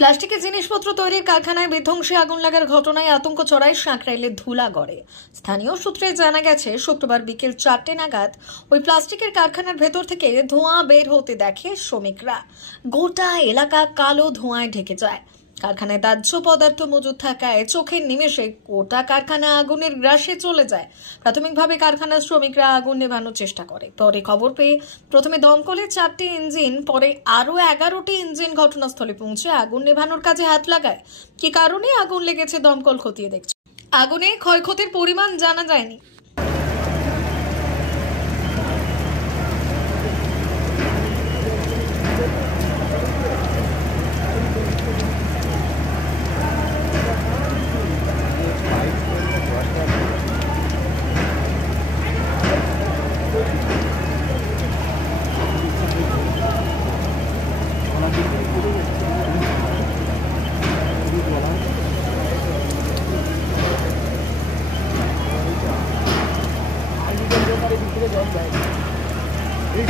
প্লাস্টিকের জিনিসপত্র তৈরির কারখানায় বিধ্বংসী আগুন লাগার ঘটনায় আতঙ্ক ছড়ায় সাঁকরাইলের ধুলাগড়ে। স্থানীয় সূত্রে জানা গেছে, শুক্রবার বিকেল 4টে নাগাদ ওই প্লাস্টিকের কারখানার ভেতর থেকে ধোঁয়া বের হতে দেখে শ্রমিকরা। গোটা এলাকা কালো ধোঁয়ায় ঢেকে যায়। কারখানায় দাহ্য পদার্থ মজুদ থাকায় চোখের নিমেষে গোটা কারখানা আগুনের গ্রাসে চলে যায়। প্রাথমিকভাবে কারখানার শ্রমিকরা আগুন নেভানোর চেষ্টা করে। পরে খবর পেয়ে প্রথমে দমকলের 4টি ইঞ্জিন, পরে আরো 11টি ইঞ্জিন ঘটনাস্থলে পৌঁছে আগুন নেভানোর কাজে হাত লাগায়। কি কারণে আগুন লেগেছে দমকল খতিয়ে দেখছে। আগুনে ক্ষয়ক্ষতির পরিমাণ জানা যায়নি। এই